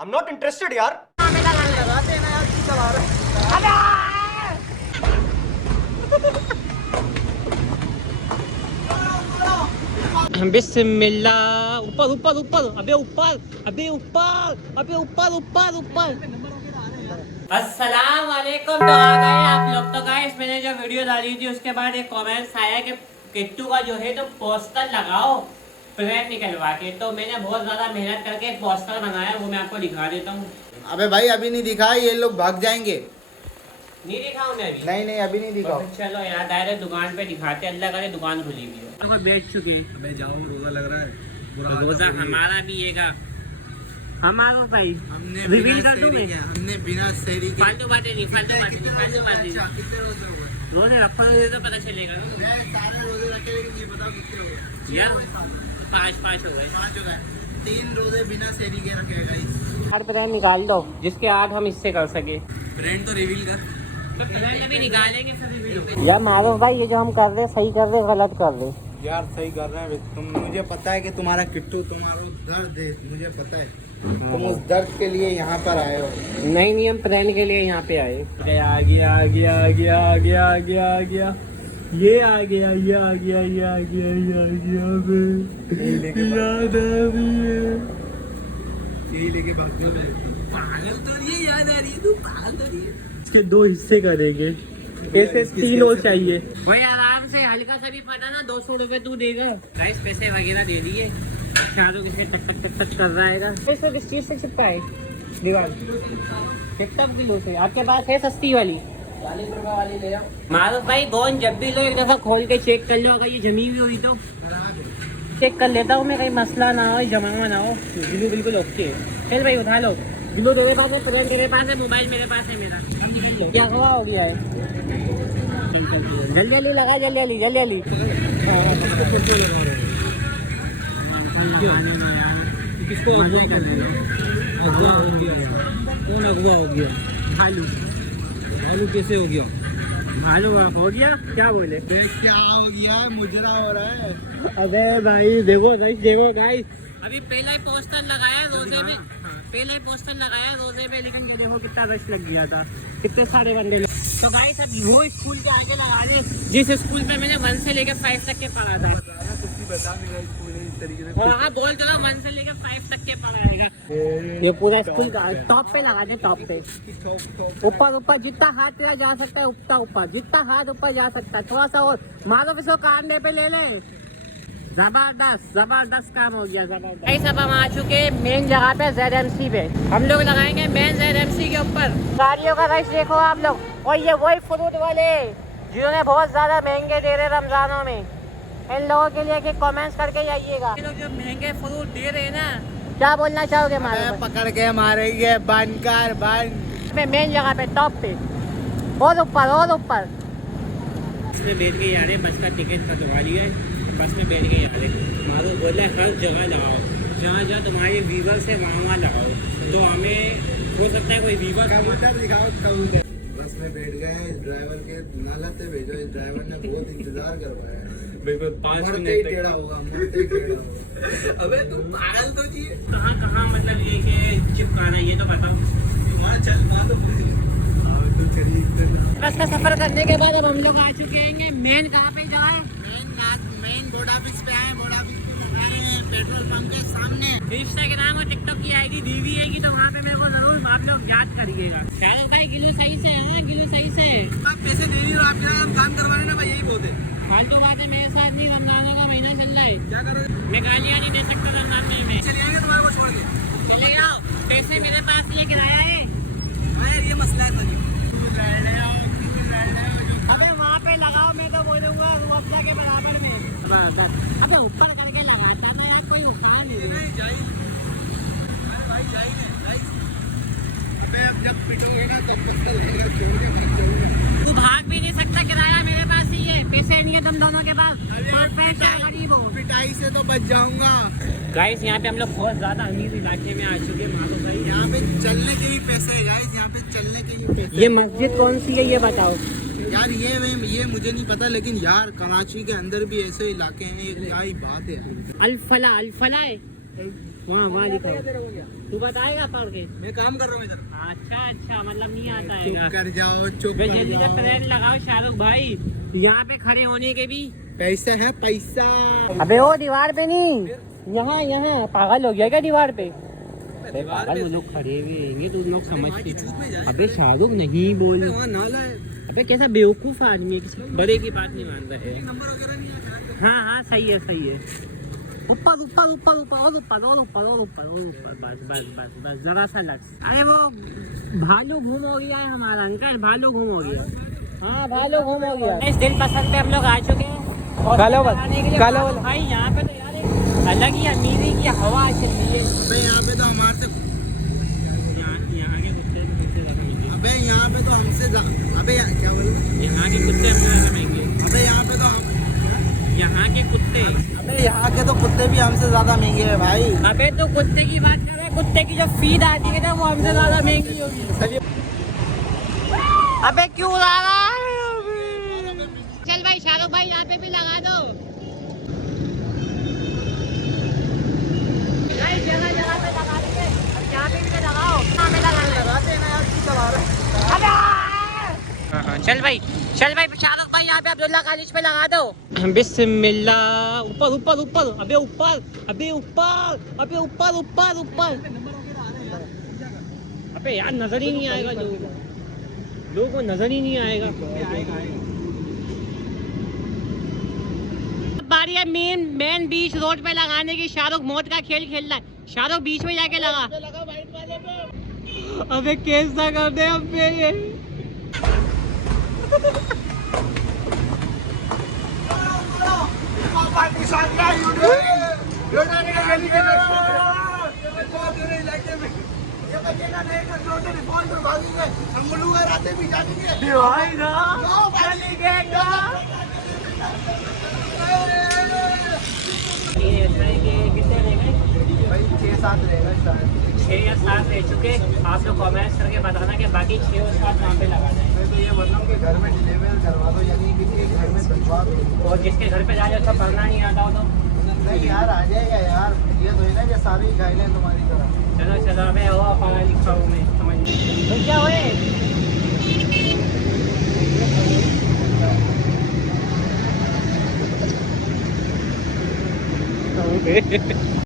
I'm not interested यार। बिस्मिल्लाह। ऊपर ऊपर ऊपर, अबे ऊपर, अबे ऊपर, अबे ऊपर ऊपर ऊपर। अस्सलाम वालेकुम। तो आ गए आप लोग। तो गाइस मैंने जो वीडियो डाली थी उसके बाद एक कमेंट्स आया कि किट्टू का जो है तो पोस्टर लगाओ प्रेम निकलवा के। तो मैंने बहुत ज्यादा मेहनत करके एक पोस्टर बनाया, वो मैं आपको दिखा देता हूँ। अबे भाई अभी नहीं दिखा, ये लोग भाग जाएंगे। नहीं दिखाऊं मैं अभी? नहीं अभी नहीं दिखाओ। तो चलो यार डायरेक्ट दुकान पे दिखाते, अल्लाह करे दुकान खुली हुई हो। तो बेच चुके हैं। अबे जाओ, रोजा लग रहा है। रोजा हमारा भी है, हमारा भाई। हमने रिवील कर दूं मैं? हमने बिना सेरी के फालतू बातें नहीं, फालतू बातें नहीं, फालतू बातें नहीं। कितने रोजे हो गए? रोजे रखोगे तो पता चलेगा ना। सारे रोजे रखे हुए नहीं, बताओ कितने हो गए? यार तो पाँच हो गए। 5 हो गए। 3 रोजे बिना सेरी के रखे गाइस। हर ब्रांड निकाल दो जिसके आज हम इससे कर सके। ब्रांड तो रिवील कर। तो ब्रांड अभी निकालेंगे फिर रिवील होगा। यार मारो भाई, ये जो हम कर रहे सही कर रहे गलत कर रहे? यार सही कर रहे हैं तुम। मुझे पता है कि तुम्हारा किट्टू, तुम्हारा दर्द है, मुझे पता है। तुम उस दर्द के लिए यहाँ पर आए हो। नहीं हम ब्रांड के लिए यहाँ पे आए। आ गया आ गया आ गया आ गया आ गया आ गया, ये आ गया, ये आ गया, ये आ गया, ये आ गया, याद आ रही है। यही लेके भाग जाओ। पागल तो नहीं है, याद आ रही है, तू पागल तो नहीं है। इसके 2 हिस्से करेंगे, ऐसे 3 और चाहिए। भाई आराम से, हल्का सा भी पता ना 200 रुपए तू देगा। गाइस पैसे वगैरह दे दिए। चारों किसने टच कर रहा है। पैसे किस चीज से चिपका है दीवार? कितना किलो से आपके पास है? सस्ती वाली 40 रुपए वाली ले जाओ। मारूफ भाई गोंद जब भी लो एक दफा खोल के चेक कर लो, अगर ये जमी हुई हुई तो चेक कर लेता हूँ मैं, कहीं मसला ना हो, जमा हुआ ना हो। गिलू बिल्कुल ओके है। चल भाई उठा लो। गिलू तेरे पास है, प्रेम तेरे पास है, मोबाइल मेरे पास है मेरा। क्या हवा हो गया है? जल्दी जल्दी लगा, जल्दी जल्दी जल्दी जल्दी। किसको अगवा हो गया? कौन अगवा हो गया? भालू। भालू कैसे हो गया? भालू हो गया? क्या बोले? क्या हो गया है? मुजरा हो रहा है। अबे भाई देखो गाइस, देखो गाइस, अभी पहला ही पोस्टर लगाया रोजे में, पहला ही पोस्टर लगाया रोजे में, लेकिन ये देखो कितना रश लग गया था, कितने सारे बंदे। तो गाइस अब वो स्कूल के आगे लगा दे जिस स्कूल पे मैंने 1 से लेकर 5 तक के पढ़ा था। बता मेरा स्कूल है इस तरीके से। हाँ बोल तो 1 से लेकर 5 तक के पढ़ा रहेगा। ये पूरा स्कूल का टॉप पे लगा दे, टॉप पे ऊपर ऊपर जितना हाथ तेरा जा सकता है, उतना ऊपर जितना हाथ ऊपर जा सकता है, थोड़ा सा और मारो, इसको कांधे पे ले ले। जबरदस्त जबरदस्त काम हो गया, जबरदस्त। सब हम आ चुके मेन जगह पे, ZMC पे। हम लोग लगाएंगे मेन ZMC के ऊपर गाड़ियों का राइस। देखो आप लोग, और ये वही फ्रूट वाले जिन्होंने बहुत ज्यादा महंगे दे रहे रमजानों में, इन लोगों के लिए कमेंट्स करके जाइएगा। ये लोग जो महंगे फ्रूट दे रहे हैं ना, क्या बोलना चाहोगे? मारो पकड़ के मारेंगे, बंद कर बंद। मेन जगह पे टॉप पे और ऊपर और ऊपर। बस में बैठ के यार बस का टिकट कटवा लिया है, बस में बैठ के यार मारो बोला हर जगह लगाओ, जहाँ जहाँ तुम्हारे व्यूवर्स है वहाँ लगाओ। तो हमें हो सकता है कोई व्यूवर कबूतर दिखाओ, कबूतर। बस में बैठ गए, ड्राइवर के नाला से भेजो। इस ड्राइवर ने बहुत इंतजार करवाया। बिल्कुल 5 मुड़ते ही टेढ़ा होगा, मुड़ते ही टेढ़ा होगा। अबे तू पागल तो जी। कहाँ कहाँ मतलब ये कि चिपकाना, ये तो बताओ। वहाँ चल बात बस का सफर करने के बाद अब हम लोग आ चुके हैं मेन, कहाँ पे जगह है? मेन बोर्ड ऑफिस पे आए। बोर्ड ऑफिस पे लगा रहे हैं पेट्रोल पंप के सामने। इंस्टाग्राम और टिकटॉक की आईडी दी हुई है कि तो वहाँ पे मेरे को जरूर आप लोग याद करिएगा। शायद भाई गिलू सही से है, गिलू सही से। आप पैसे दे रही हो, आपके साथ हम काम करवाने ना भाई, यही बोलते। फालतू बात है, मेरे साथ नहीं, रमजानों का महीना चल रहा है। क्या करोगे? मैं गालियाँ नहीं दे सकता रमजान में। चले आएंगे तुम्हारे को छोड़ के। चले जाओ, पैसे मेरे पास नहीं है, किराया है। यार ये मसला है सर। अबे वहाँ पे लगाओ, मैं तो बोलूँगा रुअफ़ज़ा के बराबर में। बस अबे ऊपर करके लगाता तो यार कोई उखाड़ नहीं। जब पिटोगे ना तब पता लगेगा, छोड़ के भाग जाऊंगा। तू भाग भी नहीं सकता, किराया मेरे पास ही है, पैसे नहीं है तुम दोनों के पास। पिटाई से तो बच जाऊंगा। गाइस यहाँ पे हम लोग बहुत ज्यादा अमीर इलाके में आ चुके हैं मानो भाई। यहाँ पे चलने के ही पैसे है गाइस, यहाँ पे चलने के ही पैसे। ये मस्जिद कौन सी है ये बताओ यार। ये मुझे नहीं पता, लेकिन यार कराची के अंदर भी ऐसे इलाके हैं, ये क्या ही बात है। अल फला है। वहाँ दिखाओ। तू बताएगा पढ़ के? मैं काम कर रहा हूँ इधर। अच्छा मतलब नहीं आता है। चुप कर जाओ, चुप भाई कर जल्दी से जाओ। फ्रेंड लगाओ शाहरुख भाई, यहाँ पे खड़े होने के भी पैसा है पैसा। अबे वो दीवार पे नहीं, यहाँ पागल हो गया क्या दीवार पे? अबे पागल वो लोग खड़े हुए हैं, तो लोग समझते। अबे शाहरुख नहीं बोल, वहाँ नाला है। अबे कैसा बेवकूफ आदमी है, किसी बड़े की बात नहीं मान रहा है। नंबर वगैरह नहीं है। हाँ सही है। ऊपर बस जरा सा लट। अरे वो भालू घूम हो गया है हमारा अंकल, भालू घूम हो गया। हाँ भालू घूम हो गया। इस दिल पसंद पे हम लोग आ चुके हैं। कालो भाई यहाँ पे तो यार एक अलग ही अमीरी की हवा चल रही है। अबे यहाँ पे तो हमारे से, यहाँ के कुत्ते हमसे ज़्यादा महंगे। अबे यहाँ पे तो हमसे अबे क्या बोल रहे? यहाँ के कुत्ते हमसे ज़्यादा महंगे। अबे यहाँ पे तो यहाँ के कुत्ते, अबे यहाँ के तो कुत्ते भी हमसे ज्यादा महंगे है भाई। अबे तो कुत्ते की बात कर रहे हैं, कुत्ते की जो फीड आती है ना वो हमसे ज़्यादा महंगी होगी। अबे क्यों उड़ा रहा है अबे? चल भाई शाहरुख भाई यहाँ पे भी लगा दो। नहीं जगह पे लगा देंगे, अब यहाँ पे भी तो लगाओ। यहाँ पे लगाते हैं ना यार, क्यों लगा रहे? हाँ चल भाई शाहरुख भाई यहाँ पे अब्दुल्ला कॉलेज पे लगा दो। बिस्मिल्लाह। ऊपर अबे अबे यार नजर ही नहीं आएगा लोगों को नजर ही नहीं आएगा। बारी है मेन बीच रोड पे लगाने की। शाहरुख मौत का खेल खेल रहा है, शाहरुख बीच में जाके लगा। अबे कैसा कर दे अबे ये। भाई 6-7 रहेगा शायद। 6 या 7 रह चुके। आप लोग कमेंट्स करके बताना कि बाकी 6 और 7 कहाँ पे लगाना है। तो ये मतलब कि घर में डिलीवर करवा दो, यानी किसी के घर में भिजवा दो। और जिसके घर पे जा रहे उसका पढ़ना नहीं आता हो तो नहीं यार आ जाएगा यार, ये तो है ना कि सारी गाइडलाइन तुम्हारी तरह। चलो मैं वो पढ़ा लिखा हूँ मैं समझ। तो क्या हुए